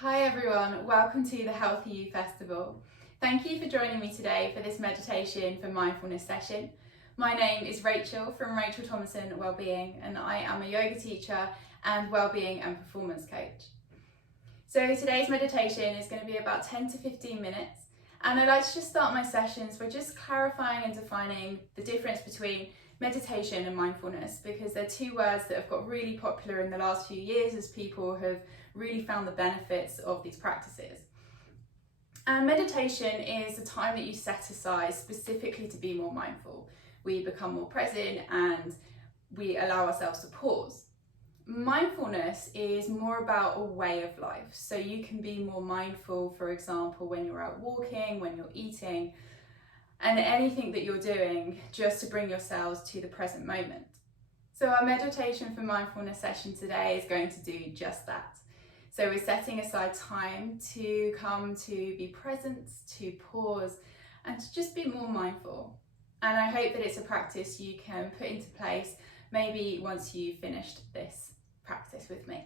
Hi everyone, welcome to the Healthy You Festival. Thank you for joining me today for this meditation for mindfulness session. My name is Rachel from Thomason, Wellbeing, and I am a yoga teacher and wellbeing and performance coach. So today's meditation is going to be about 10 to 15 minutes, and I like to just start my sessions by just clarifying and defining the difference between meditation and mindfulness, because they're two words that have got really popular in the last few years as people have really found the benefits of these practices. And meditation is the time that you set aside specifically to be more mindful. We become more present and we allow ourselves to pause. Mindfulness is more about a way of life. So you can be more mindful, for example, when you're out walking, when you're eating, and anything that you're doing just to bring yourselves to the present moment. So our meditation for mindfulness session today is going to do just that. So we're setting aside time to come to be present, to pause, and to just be more mindful. And I hope that it's a practice you can put into place maybe once you've finished this practice with me.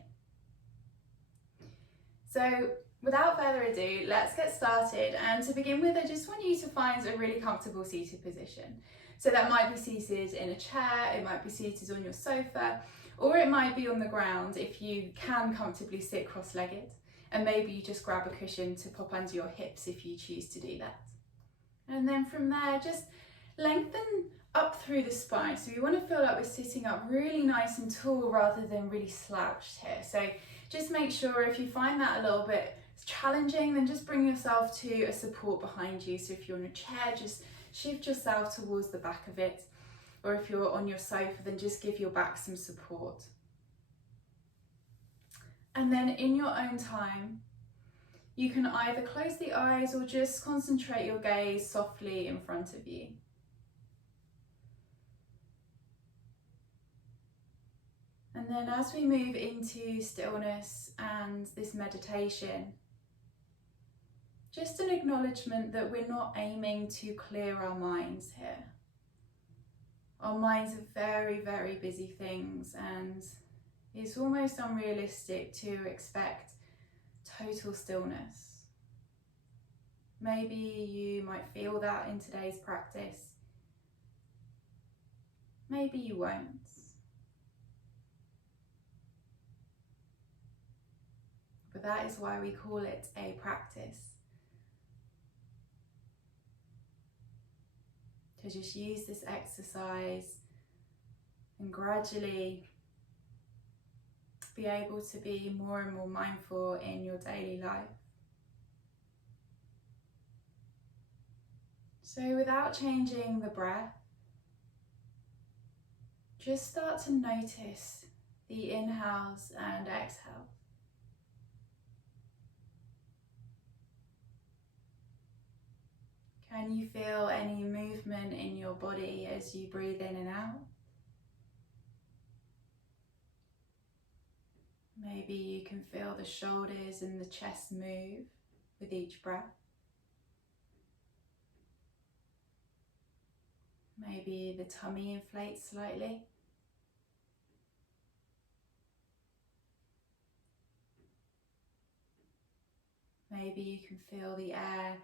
So without further ado, let's get started. And to begin with, I just want you to find a really comfortable seated position. So that might be seated in a chair, it might be seated on your sofa, or it might be on the ground if you can comfortably sit cross-legged. And maybe you just grab a cushion to pop under your hips if you choose to do that. And then from there, just lengthen up through the spine. So we want to feel like we're sitting up really nice and tall rather than really slouched here. So just make sure if you find that a little bit challenging, then just bring yourself to a support behind you. So if you're on a chair, just shift yourself towards the back of it. Or if you're on your sofa, then just give your back some support. And then in your own time, you can either close the eyes or just concentrate your gaze softly in front of you. And then as we move into stillness and this meditation, just an acknowledgement that we're not aiming to clear our minds here. Our minds are very, very busy things, and it's almost unrealistic to expect total stillness. Maybe you might feel that in today's practice. Maybe you won't. But that is why we call it a practice. To just use this exercise and gradually be able to be more and more mindful in your daily life. So without changing the breath, just start to notice the inhales and exhales. Can you feel any movement in your body as you breathe in and out? Maybe you can feel the shoulders and the chest move with each breath. Maybe the tummy inflates slightly. Maybe you can feel the air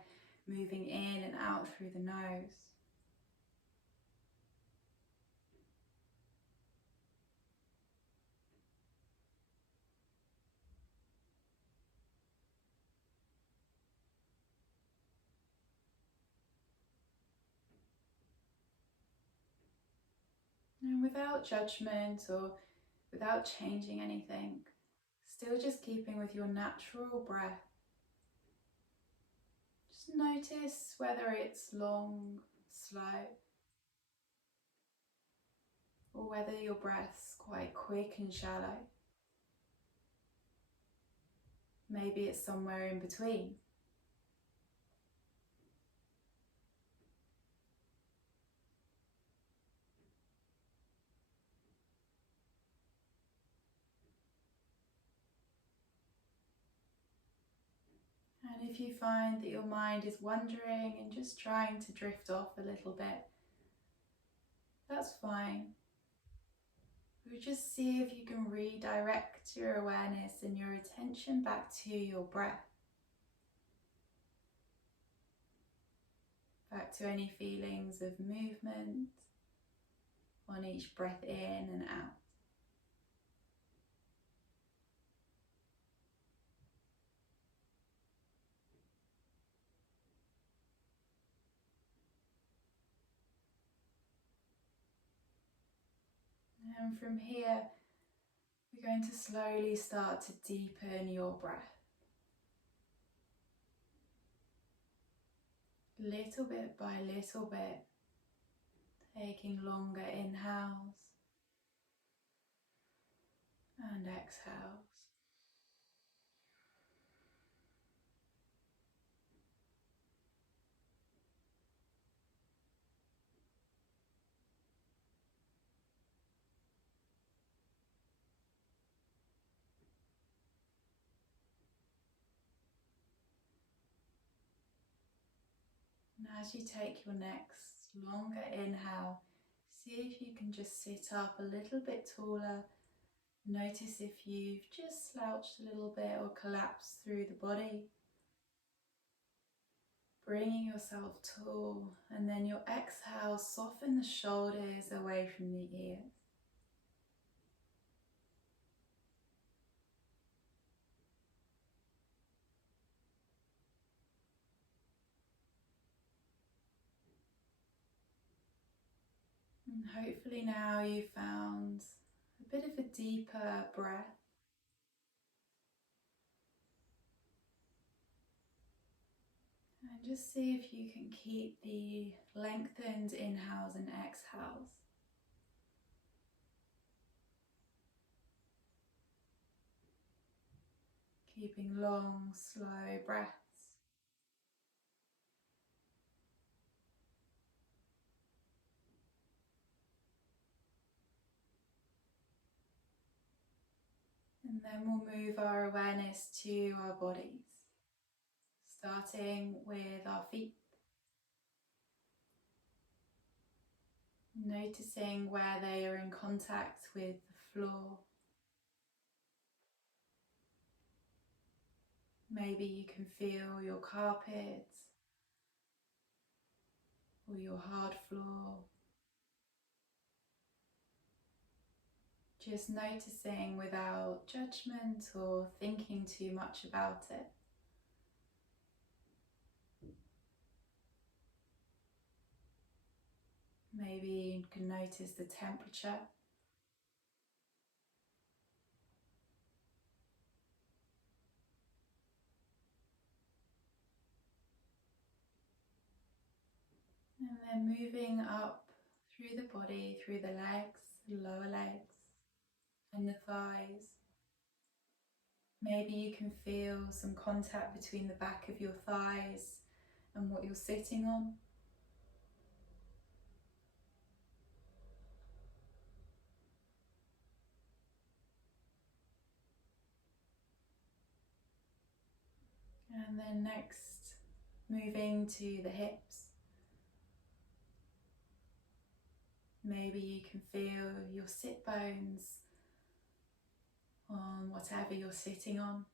moving in and out through the nose. And without judgment or without changing anything, still just keeping with your natural breath. Just notice whether it's long, slow, or whether your breath's quite quick and shallow. Maybe it's somewhere in between. And if you find that your mind is wandering and just trying to drift off a little bit, that's fine. But just see if you can redirect your awareness and your attention back to your breath. Back to any feelings of movement on each breath in and out. And from here, we're going to slowly start to deepen your breath. Little bit by little bit, taking longer inhales and exhales. And as you take your next longer inhale, see if you can just sit up a little bit taller. Notice if you've just slouched a little bit or collapsed through the body. Bringing yourself tall, and then your exhale, soften the shoulders away from the ears. And hopefully now you've found a bit of a deeper breath. And just see if you can keep the lengthened inhales and exhales. Keeping long, slow breaths. And then we'll move our awareness to our bodies, starting with our feet. Noticing where they are in contact with the floor. Maybe you can feel your carpet or your hard floor. Just noticing without judgment or thinking too much about it. Maybe you can notice the temperature. And then moving up through the body, through the legs, the lower legs, and the thighs. Maybe you can feel some contact between the back of your thighs and what you're sitting on. And then next, moving to the hips. Maybe you can feel your sit bones on whatever you're sitting on.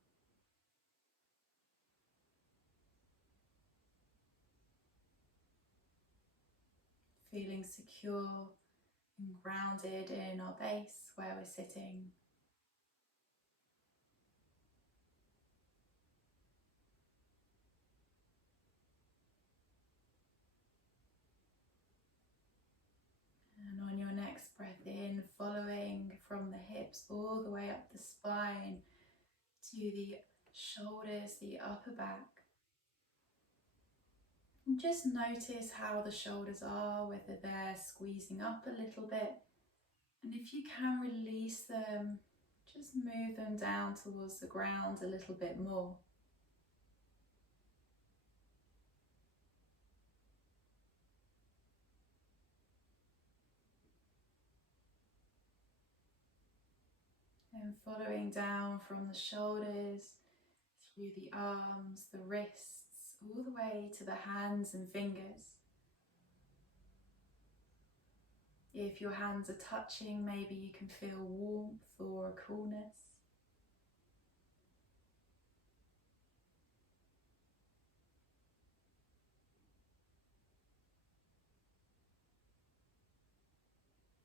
Feeling secure and grounded in our base where we're sitting. And on your next breath in, following from the hips all the way up the spine to the shoulders, the upper back. And just notice how the shoulders are, whether they're squeezing up a little bit. And if you can release them, just move them down towards the ground a little bit more. And following down from the shoulders, through the arms, the wrists, all the way to the hands and fingers. If your hands are touching, maybe you can feel warmth or a coolness.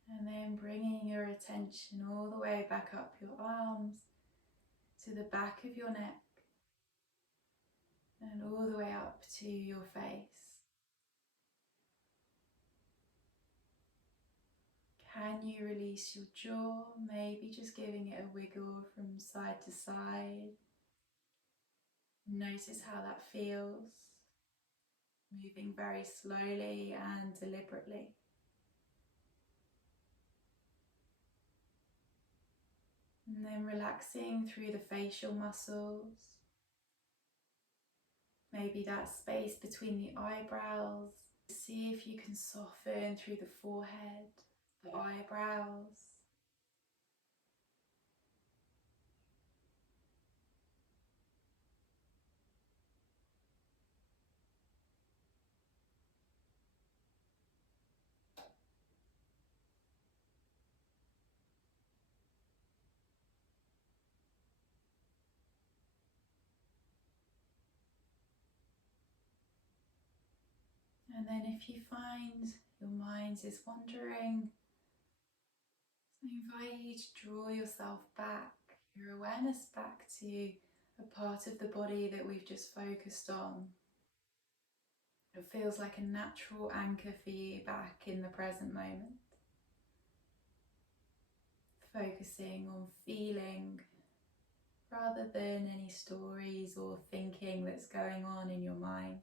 And then bringing your attention all the way back up your arms to the back of your neck and all the way up to your face. Can you release your jaw, maybe just giving it a wiggle from side to side? Notice how that feels, moving very slowly and deliberately. And then relaxing through the facial muscles. Maybe that space between the eyebrows. See if you can soften through the forehead, the eyebrows. And then if you find your mind is wandering, I invite you to draw yourself back, your awareness back to a part of the body that we've just focused on. It feels like a natural anchor for you back in the present moment. Focusing on feeling rather than any stories or thinking that's going on in your mind.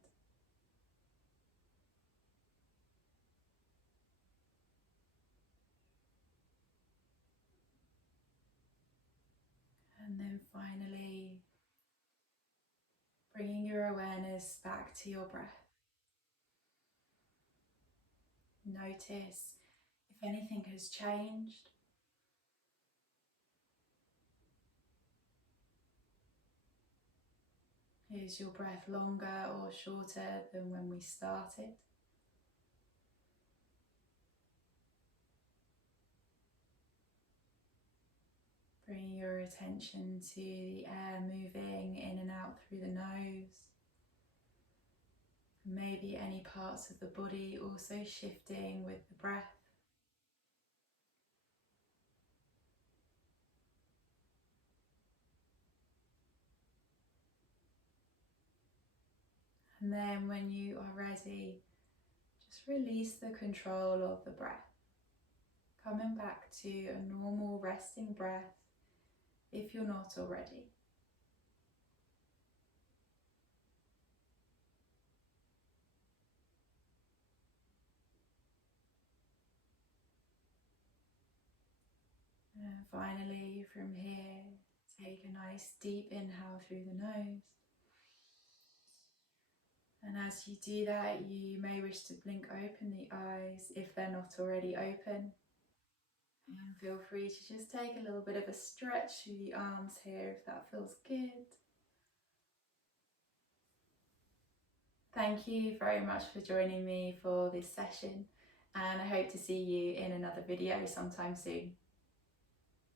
And then finally, bringing your awareness back to your breath. Notice if anything has changed. Is your breath longer or shorter than when we started? Bring your attention to the air moving in and out through the nose. Maybe any parts of the body also shifting with the breath. And then when you are ready, just release the control of the breath. Coming back to a normal resting breath if you're not already. And finally, from here, take a nice deep inhale through the nose. And as you do that, you may wish to blink open the eyes if they're not already open. And feel free to just take a little bit of a stretch through the arms here if that feels good. Thank you very much for joining me for this session, and I hope to see you in another video sometime soon.